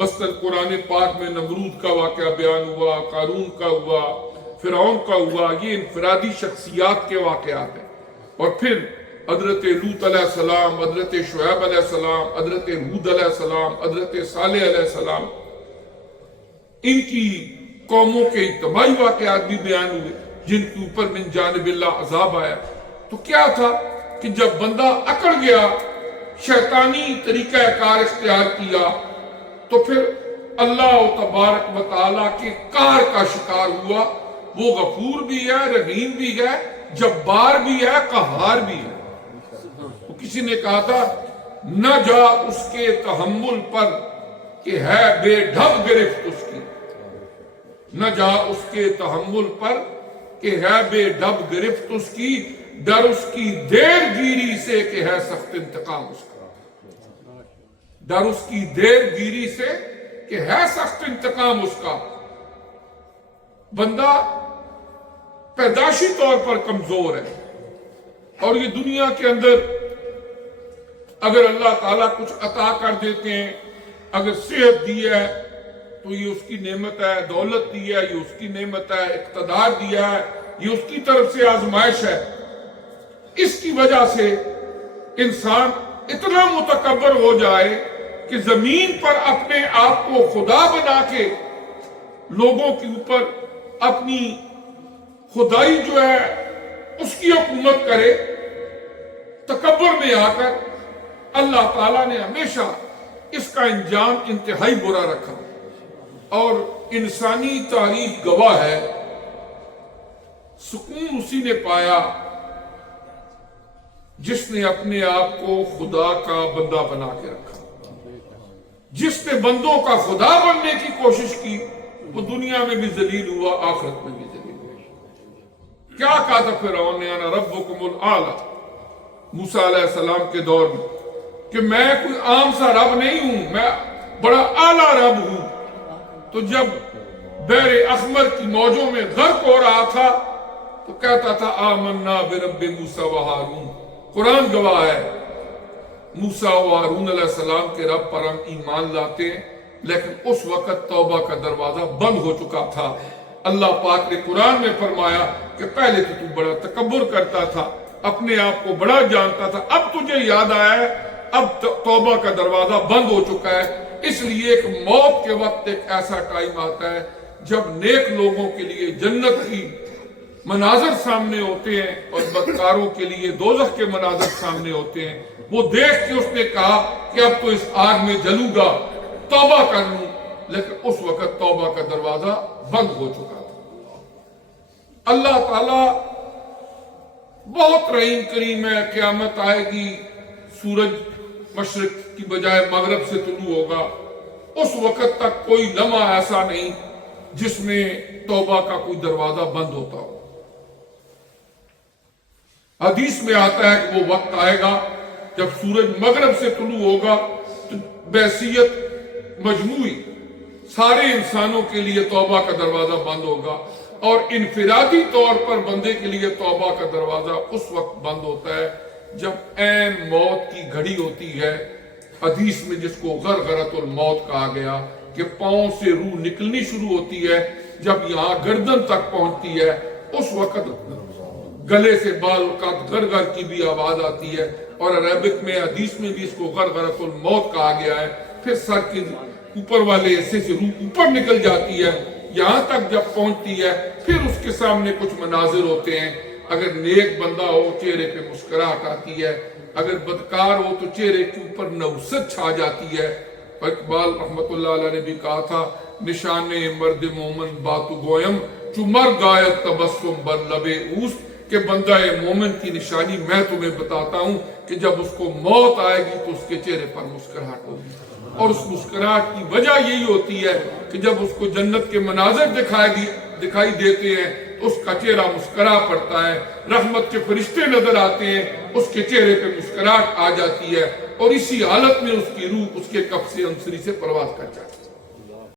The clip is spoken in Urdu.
مثلاً قرآن پاک میں نمرود کا واقعہ بیان ہوا، قارون کا ہوا، فرعون کا ہوا، یہ انفرادی شخصیات کے واقعات ہیں۔ اور پھر حضرت لوط علیہ السلام، حضرت شعیب علیہ السلام، حضرت ہود علیہ السلام، حضرت صالح علیہ السلام، ان کی قوموں کے اجتماعی واقعات بھی بیان ہوئے جن کے اوپر من جانب اللہ عذاب آیا۔ تو کیا تھا کہ جب بندہ اکڑ گیا، شیطانی طریقہ کار اختیار کیا، تو پھر اللہ تبارک و تعالیٰ کے کار کا شکار ہوا۔ وہ غفور بھی ہے، رحیم بھی ہے، جبار بھی ہے، قہار بھی ہے۔ تو کسی نے کہا تھا نہ جا اس کے تحمل پر کہ ہے بے ڈھب گرفت اس کی، نہ جا اس کے تحمل پر کہ ہے بے ڈھب گرفت اس کی، ڈر اس کی دیر گیری سے کہ ہے سخت انتقام اس کا، ڈر اس کی دیر گیری سے کہ ہے سخت انتقام اس کا۔ بندہ پیدائشی طور پر کمزور ہے، اور یہ دنیا کے اندر اگر اللہ تعالیٰ کچھ عطا کر دیتے ہیں، اگر صحت دی ہے تو یہ اس کی نعمت ہے، دولت دی ہے یہ اس کی نعمت ہے، اقتدار دیا ہے یہ اس کی طرف سے آزمائش ہے۔ اس کی وجہ سے انسان اتنا متکبر ہو جائے کہ زمین پر اپنے آپ کو خدا بنا کے لوگوں کے اوپر اپنی خدائی جو ہے اس کی حکومت کرے۔ تکبر میں آ کر اللہ تعالیٰ نے ہمیشہ اس کا انجام انتہائی برا رکھا، اور انسانی تاریخ گواہ ہے۔ سکون اسی نے پایا جس نے اپنے آپ کو خدا کا بندہ بنا کے رکھا۔ جس نے بندوں کا خدا بننے کی کوشش کی وہ دنیا میں بھی ذلیل ہوا، آخرت میں بھی ذلیل ہوا۔ کیا کہا تھا فرعون نے، انا ربکم الاعلی، موسیٰ علیہ السلام کے دور میں، کہ میں کوئی عام سا رب نہیں ہوں، میں بڑا اعلیٰ رب ہوں۔ تو جب بحر احمر کی موجوں میں غرق ہو رہا تھا تو کہتا تھا آمنا برب موسیٰ و ہارون۔ قرآن گواہ ہے موسیٰ و ہارون علیہ السلام کے رب پر ہم ایمان لاتے ہیں، لیکن اس وقت توبہ کا دروازہ بند ہو چکا تھا۔ اللہ پاک نے قرآن میں فرمایا کہ پہلے تو بڑا تکبر کرتا تھا، اپنے آپ کو بڑا جانتا تھا، اب تجھے یاد آیا ہے، اب توبہ کا دروازہ بند ہو چکا ہے۔ اس لیے ایک موت کے وقت ایک ایسا ٹائم آتا ہے جب نیک لوگوں کے لیے جنت کی مناظر سامنے ہوتے ہیں اور بدکاروں کے لیے دوزخ کے مناظر سامنے ہوتے ہیں۔ وہ دیکھ کے اس نے کہا کہ اب تو اس آگ میں جلوں گا، توبہ کر لوں، لیکن اس وقت توبہ کا دروازہ بند ہو چکا تھا۔ اللہ تعالیٰ بہت رحیم کریم ہے۔ قیامت آئے گی، سورج مشرق کی بجائے مغرب سے طلوع ہوگا، اس وقت تک کوئی لمحہ ایسا نہیں جس میں توبہ کا کوئی دروازہ بند ہوتا ہو۔ حدیث میں آتا ہے کہ وہ وقت آئے گا جب سورج مغرب سے طلوع ہوگا تو بحیثیت مجموعی سارے انسانوں کے لیے توبہ کا دروازہ بند ہوگا، اور انفرادی طور پر بندے کے لیے توبہ کا دروازہ اس وقت بند ہوتا ہے جب عین موت کی گھڑی ہوتی ہے۔ حدیث میں جس کو غرغرۃ الموت کہا گیا کہ پاؤں سے روح نکلنی شروع ہوتی ہے، جب یہاں گردن تک پہنچتی ہے اس وقت گلے سے بال کا گرگر کی بھی آواز آتی ہے، اور عربک میں حدیث میں بھی اس کو غرغرۃ الموت کہا گیا ہے۔ پھر سر کے اوپر والے حصے سے روح اوپر نکل جاتی ہے، یہاں تک جب پہنچتی ہے پھر اس کے سامنے کچھ مناظر ہوتے ہیں۔ اگر نیک بندہ ہو چہرے پہ مسکراہٹ آتی ہے، اگر بدکار ہو تو چہرے کے اوپر نوست چھا جاتی ہے۔ اقبال رحمت اللہ علیہ نے بھی کہا تھا، نشان مرد مومن باتو گویم چو مر گایت تبسم بر لب اوست، کہ بندہ مومن کی نشانی میں تمہیں بتاتا ہوں کہ جب اس کو موت آئے گی تو اس کے چہرے پر مسکراہٹ ہوگی، اور اس مسکراہٹ کی وجہ یہی ہوتی ہے کہ جب اس کو جنت کے مناظر دکھائی دیتے ہیں تو اس کا چہرہ مسکرا پڑتا ہے، رحمت کے فرشتے نظر آتے ہیں، اس کے چہرے پہ مسکراہٹ آ جاتی ہے، اور اسی حالت میں اس کی روح اس کے کف سے انصری سے پرواز کر جاتی ہے۔